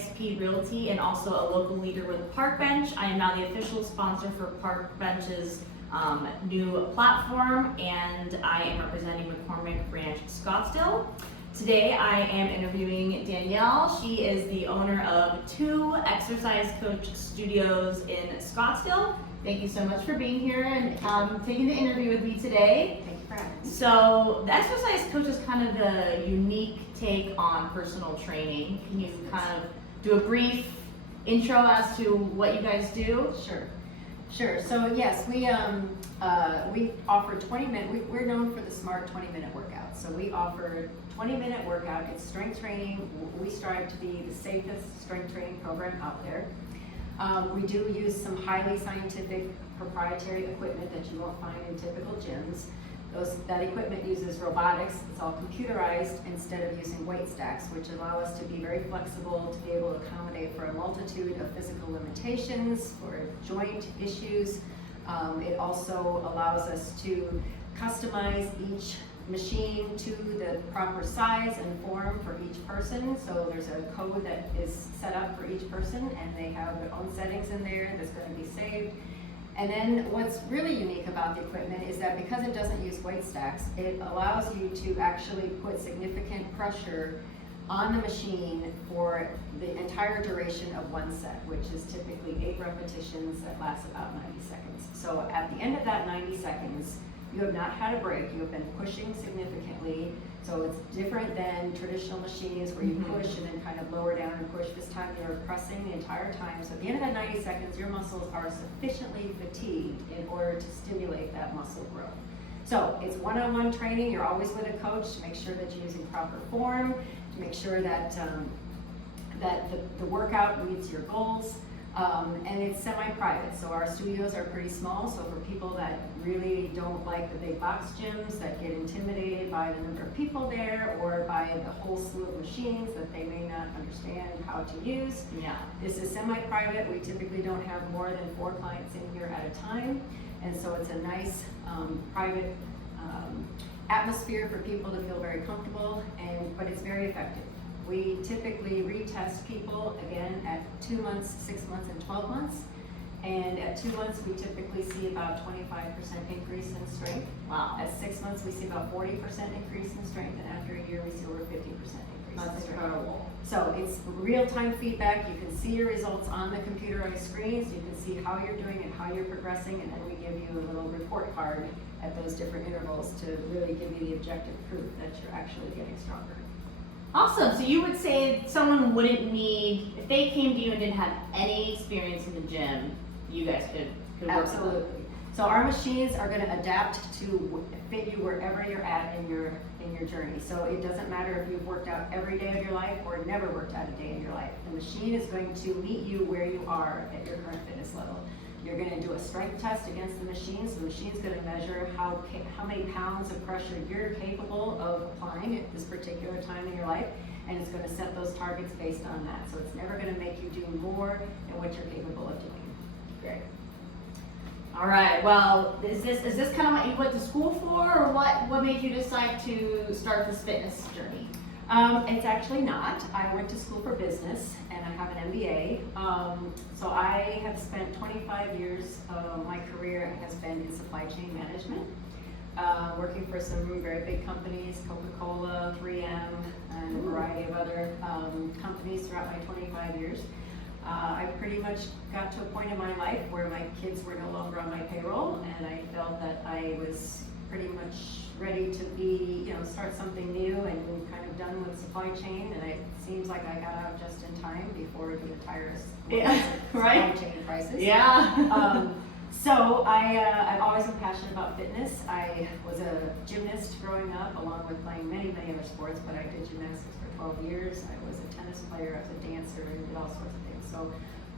eXp Realty and also a local leader with Park Bench. I am now the official sponsor for Park Bench's new platform, and I am representing McCormick Ranch Scottsdale. Today I am interviewing Danielle. She is the owner of 2 exercise coach studios in Scottsdale. Thank you so much for being here and taking the interview with me today. Thank you for having me. So the exercise coach is kind of a unique take on personal training. Can you kind of do a brief intro as to what you guys do? Sure. So yes, we offer 20-minute. We're known for the smart 20-minute workout. So we offer 20-minute workout. It's strength training. We strive to be the safest strength training program out there. We do use some highly scientific proprietary equipment that you won't find in typical gyms. That equipment uses robotics. It's all computerized instead of using weight stacks, which allow us to be very flexible, to be able to accommodate for a multitude of physical limitations, for joint issues. It also allows us to customize each machine to the proper size and form for each person. So there's a code that is set up for each person, and they have their own settings in there that's going to be saved. And then what's really unique about the equipment is that because it doesn't use weight stacks, it allows you to actually put significant pressure on the machine for the entire duration of one set, which is typically 8 repetitions that last about 90 seconds. So at the end of that 90 seconds, you have not had a break. You have been pushing significantly. So it's different than traditional machines where you push and then kind of lower down and push. This time you're pressing the entire time. So at the end of that 90 seconds, your muscles are sufficiently fatigued in order to stimulate that muscle growth. So it's one-on-one training. You're always with a coach to make sure that you're using proper form, to make sure that the workout meets your goals. And it's semi-private, so our studios are pretty small. So for people that really don't like the big box gyms, that get intimidated by the number of people there or by the whole slew of machines that they may not understand how to use, this is semi-private. We typically don't have more than 4 clients in here at a time, and so it's a nice private atmosphere for people to feel very comfortable, but it's very effective. We typically retest people again at 2 months, 6 months, and 12 months. And at 2 months, we typically see about 25% increase in strength. Wow. At 6 months, we see about 40% increase in strength, and after a year, we see over 50% increase. That's incredible. So it's real-time feedback. You can see your results on the computerized screens. You can see how you're doing and how you're progressing, and then we give you a little report card at those different intervals to really give you the objective proof that you're actually getting stronger. Awesome. So you would say someone wouldn't need, if they came to you and didn't have any experience in the gym, you guys could work with them. Absolutely. So our machines are going to adapt to fit you wherever you're at in your journey. So it doesn't matter if you've worked out every day of your life or never worked out a day in your life. The machine is going to meet you where you are at your current fitness level. You're going to do a strength test against the machine. So the machine's going to measure how many pounds of pressure you're capable of applying at this particular time in your life, and it's going to set those targets based on that. So it's never going to make you do more than what you're capable of doing. Great. All right. Well, is this kind of what you went to school for, or what made you decide to start this fitness journey? It's actually not. I went to school for business, and I have an MBA. So I have spent 25 years of my career has been in supply chain management, working for some very big companies, Coca-Cola, 3M, and a variety of other companies throughout my 25 years. I pretty much got to a point in my life where my kids were no longer on my payroll, and I felt that I was pretty much ready to start something new and kind of done with supply chain, and it seems like I got out just in time before the entire supply chain crisis. So I've always been passionate about fitness. I was a gymnast growing up, along with playing many other sports, but I did gymnastics for 12 years. I was a tennis player, I was a dancer, and did all sorts of things. So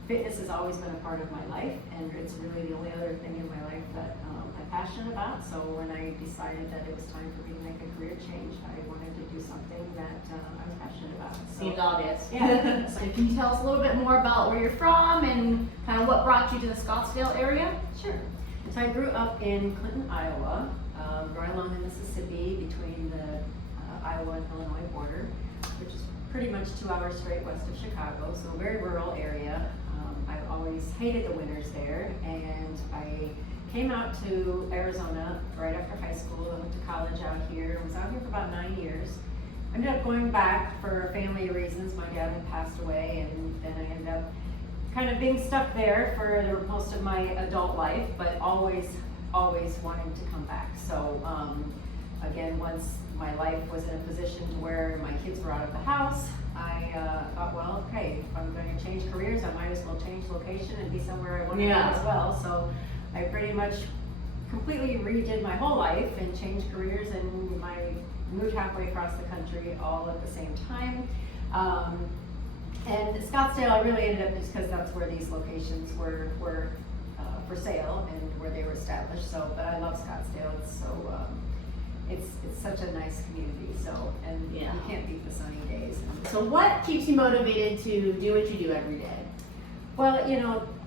fitness has always been a part of my life, and it's really the only other thing in my life that I'm passionate about. So when I decided that it was time for me to make a career change, I wanted to do something that I was passionate about. Seemed obvious. Yeah. So can you tell us a little bit more about where you're from and kind of what brought you to the Scottsdale area? Sure. So I grew up in Clinton, Iowa, right along the Mississippi between the Iowa and Illinois border, which is pretty much 2 hours straight west of Chicago, so a very rural area. I've always hated the winters there, and I came out to Arizona right after high school. I went to college out here. I was out here for about 9 years. I ended up going back for family reasons. My dad had passed away, and then I ended up kind of being stuck there for most of my adult life, but always wanting to come back. So again, once my life was in a position to where my kids were out of the house, I thought, well, okay, if I'm going to change careers, I might as well change location and be somewhere I want to be as well. So I pretty much completely redid my whole life and changed careers, and moved halfway across the country all at the same time. And Scottsdale, I really ended up just because that's where these locations were for sale and where they were established. So, but I love Scottsdale. It's so it's such a nice community. So, and you can't beat the sunny days. So what keeps you motivated to do what you do every day? Well,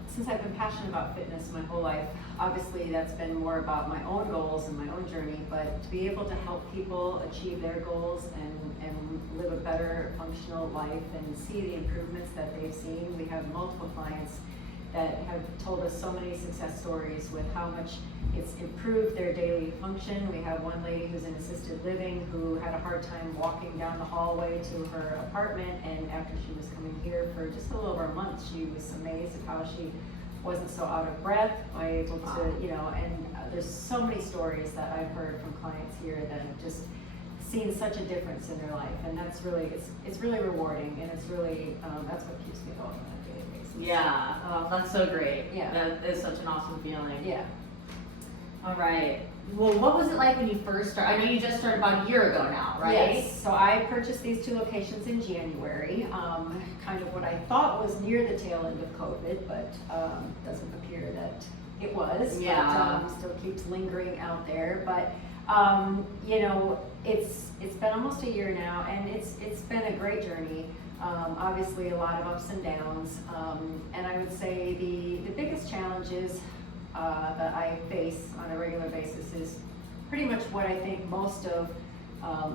since I've been passionate about fitness my whole life, obviously that's been more about my own goals and my own journey, but to be able to help people achieve their goals and live a better functional life and see the improvements that they've seen. We have multiple clients that have told us so many success stories with how much it's improved their daily function. We have one lady who's in assisted living who had a hard time walking down the hallway to her apartment, and after she was coming here for just a little over a month, she was amazed at how she wasn't so out of breath, able to, and there's so many stories that I've heard from clients here that have just seen such a difference in their life, and that's really, it's really rewarding, and it's really, that's what keeps me going on a daily basis. Yeah, oh, that's so great. Yeah. That is such an awesome feeling. Yeah. All right. Well, what was it like when you first started? I know you just started about a year ago now, right? Yes. So I purchased these 2 locations in January, kind of what I thought was near the tail end of COVID, but doesn't appear that it was. Yeah. But still keeps lingering out there. But it's been almost a year now, and it's been a great journey. Obviously, a lot of ups and downs, and I would say the biggest challenges that I face on a regular basis is pretty much what I think most of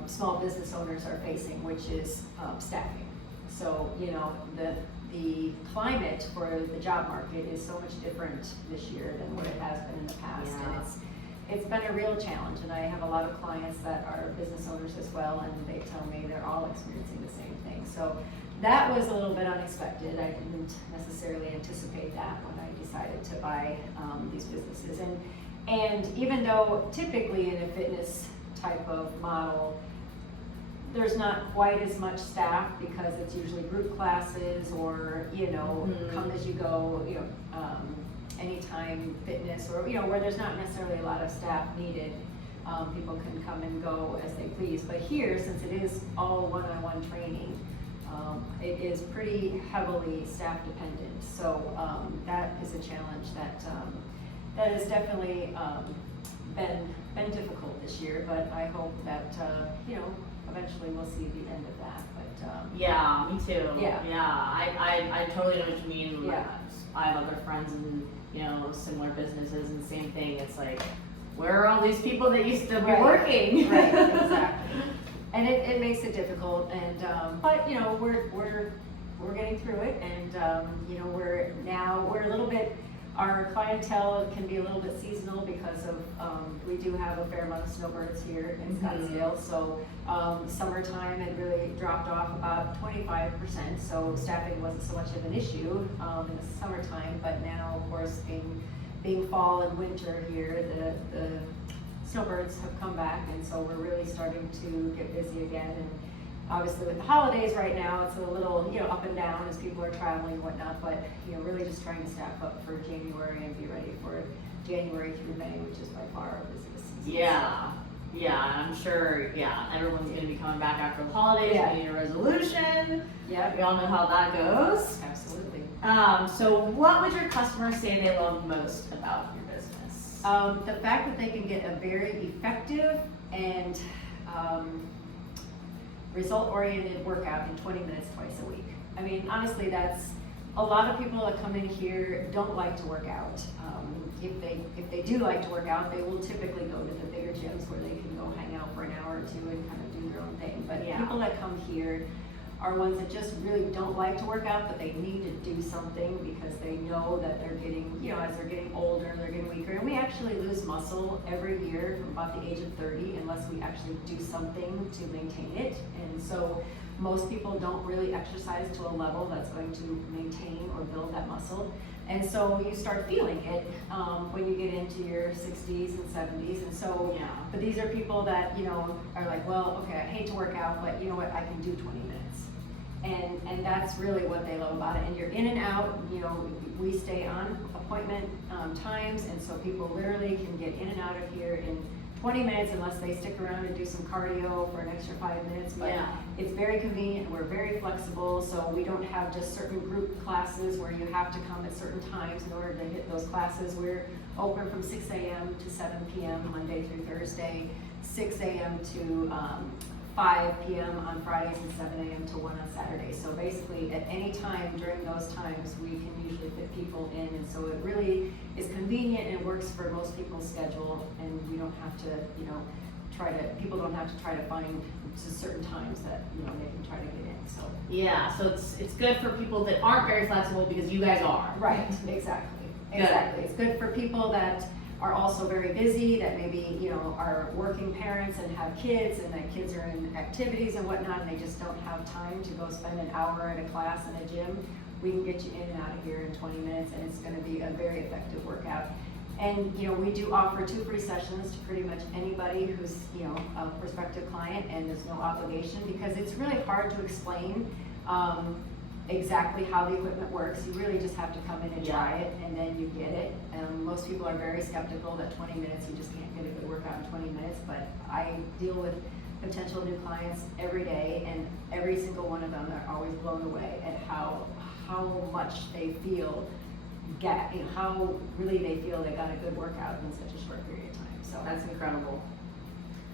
small business owners are facing, which is staffing. So the climate for the job market is so much different this year than what it has been in the past, and it's been a real challenge. And I have a lot of clients that are business owners as well, and they tell me they're all experiencing the same thing. So that was a little bit unexpected. I didn't necessarily anticipate that when I decided to buy these businesses. And even though typically in a fitness type of model, there's not quite as much staff because it's usually group classes or, come as you go, anytime fitness, or, where there's not necessarily a lot of staff needed. People can come and go as they please. But here, since it is all one-on-one training, it is pretty heavily staff dependent. So that is a challenge that has definitely been difficult this year, but I hope that, eventually we'll see the end of that. But yeah, me too. Yeah. I totally know what you mean. Yeah. I have other friends in similar businesses, and the same thing. It's like, where are all these people that used to be working? Right, exactly. And it makes it difficult, and but we're getting through it, and we're a little bit. Our clientele can be a little bit seasonal because of we do have a fair amount of snowbirds here in Scottsdale. So summertime it really dropped off about 25%. So staffing wasn't so much of an issue in the summertime, but now of course being fall and winter here, the snowbirds have come back, and so we're really starting to get busy again. And obviously with the holidays right now, it's a little, up and down as people are traveling and whatnot, but, really just trying to staff up for January and be ready for January through May, which is by far our busiest season. Yeah, I'm sure, everyone's going to be coming back after the holidays, we need a resolution. Yeah. We all know how that goes. Absolutely. So what would your customers say they love most about your business? The fact that they can get a very effective and result-oriented workout in 20 minutes twice a week. I mean, honestly, that's a lot of people that come in here don't like to work out. If they do like to work out, they will typically go to the bigger gyms where they can go hang out for an hour or two and kind of do their own thing. But people that come here are ones that just really don't like to work out, but they need to do something because they know that they're getting, you know, as they're getting older, they're getting weaker. And we actually lose muscle every year from about the age of 30 unless we actually do something to maintain it. And so most people don't really exercise to a level that's going to maintain or build that muscle. And so you start feeling it when you get into your 60s and 70s. And so, Yeah. but these are people that, you know, are like, well, okay, I hate to work out, but you know what, I can do 20 minutes. And that's really what they love about it. And you're in and out, you know, we stay on appointment times, and so people literally can get in and out of here in 20 minutes unless they stick around and do some cardio for an extra 5 minutes. But Yeah. it's very convenient, we're very flexible, so we don't have just certain group classes where you have to come at certain times in order to hit those classes. We're open from 6 a.m. to 7 p.m. Monday through Thursday, 6 a.m. to 5 p.m. on Fridays, and 7 a.m. to 1 on Saturday. So basically, at any time during those times, we can usually fit people in, and so it really is convenient and works for most people's schedule, and we don't have to, you know, people don't have to try to find to certain times that, you know, they can try to get in, so. Yeah, so it's good for people that aren't very flexible because you guys are. Right, exactly, Good. exactly. It's good for people that are also very busy, that maybe, you know, are working parents and have kids, and that kids are in activities and whatnot, and they just don't have time to go spend an hour at a class in a gym. We can get you in and out of here in 20 minutes, and it's gonna be a very effective workout. And, you know, we do offer 2 free sessions to pretty much anybody who's, you know, a prospective client, and there's no obligation, because it's really hard to explain exactly how the equipment works. You really just have to come in and try it, and then you get it. Most people are very skeptical that 20 minutes, you just can't get a good workout in 20 minutes, but I deal with potential new clients every day, and every single one of them are always blown away at how much they feel, how really they feel they got a good workout in such a short period of time. So That's incredible.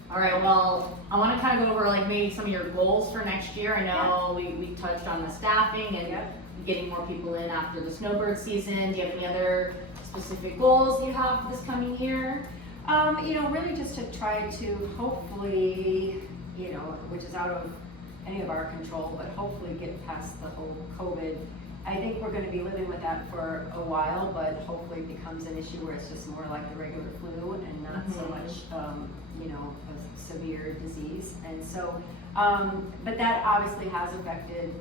All right, well, I want to kind of go over like maybe some of your goals for next year. I know we touched on the staffing and getting more people in after the snowbird season. Do you have any other specific goals you have for this coming year? You know, really just to try to hopefully, you know, which is out of any of our control, but hopefully get past the whole COVID. I think we're going to be living with that for a while, but hopefully it becomes an issue where it's just more like a regular flu and not so much, you know, a severe disease. And so, but that obviously has affected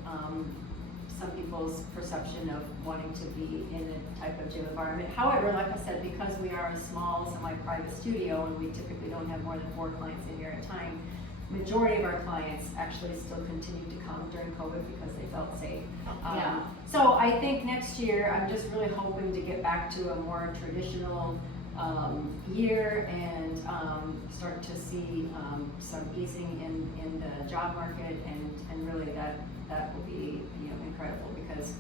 some people's perception of wanting to be in a type of gym environment. However, like I said, because we are a small, semi-private studio, and we typically don't have more than 4 clients in here at a time, majority of our clients actually still continued to come during COVID because they felt safe. So I think next year, I'm just really hoping to get back to a more traditional year and start to see some easing in the job market, and really that will be, you know, incredible, because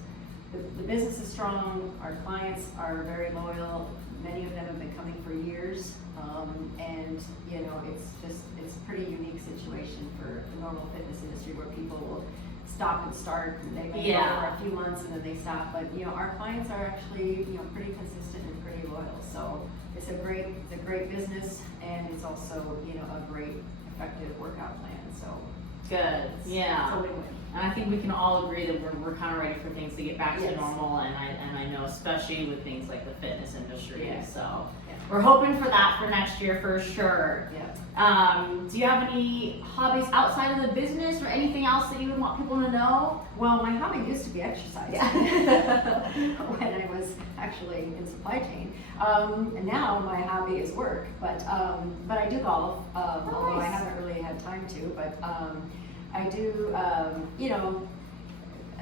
the business is strong, our clients are very loyal, many of them have been coming for years, and you know, it's a pretty unique situation for the normal fitness industry where people will stop and start, and they may go for a few months and then they stop, but you know, our clients are actually, you know, pretty consistent and pretty loyal. So it's a great business, and it's also, you know, a great effective workout plan. So Good. Yeah. it's a win-win. And I think we can all agree that we're kind of ready for things to get back to normal, and I know especially with things like the fitness industry. So we're hoping for that for next year for sure. Do you have any hobbies outside of the business, or anything else that you would want people to know? Well, my hobby used to be exercise when I was actually in supply chain. And now my hobby is work, but I do golf, although I haven't really had time to, but I do, you know,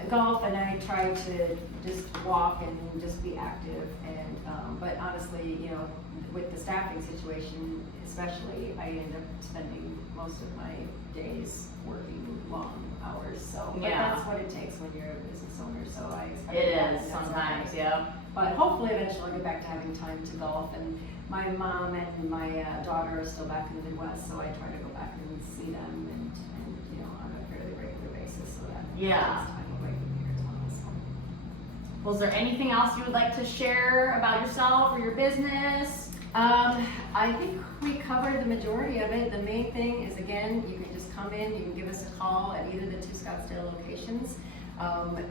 golf, and I try to just walk and just be active, and but honestly, you know, with the staffing situation especially, I end up spending most of my days working long hours, so but that's what it takes when you're a business owner, so I expect it that, is sometimes, but hopefully eventually I'll get back to having time to golf. And my mom and my daughter are still back in the Midwest, so I try to go back and see them, and you know, on a fairly regular basis, so that time away from here as well. So. Well, is there anything else you would like to share about yourself or your business? I think we covered the majority of it. The main thing is, again, you can just come in, you can give us a call at either the 2 Scottsdale locations.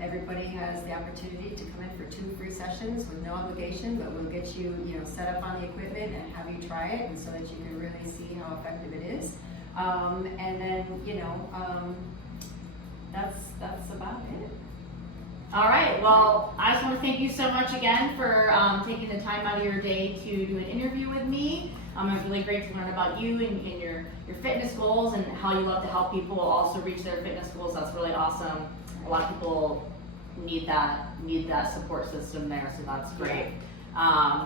Everybody has the opportunity to come in for 2 free sessions with no obligation, but we'll get you, set up on the equipment and have you try it, and so that you can really see how effective it is. And then, that's about it. All right, well, I just want to thank you so much again for taking the time out of your day to do an interview with me. It was really great to learn about you and your fitness goals and how you love to help people also reach their fitness goals. That's really awesome. A lot of people need that support system there, so that's great.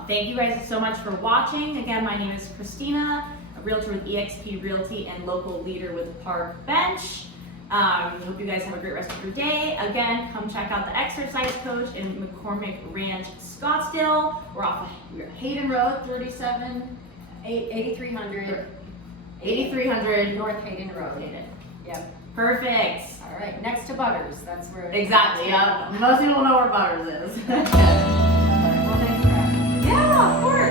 Thank you guys so much for watching. Again, my name is Christina, a realtor with eXp Realty and local leader with Park Bench. Hope you guys have a great rest of your day. Again, come check out the exercise coach in McCormick Ranch, Scottsdale. We're Hayden Road, 8300 North Hayden Road. Hayden. Yep. Perfect. All right, next to Butters, that's where. Exactly, yeah. Most people know where Butters is. Well, thank you for having me. Yeah, of course.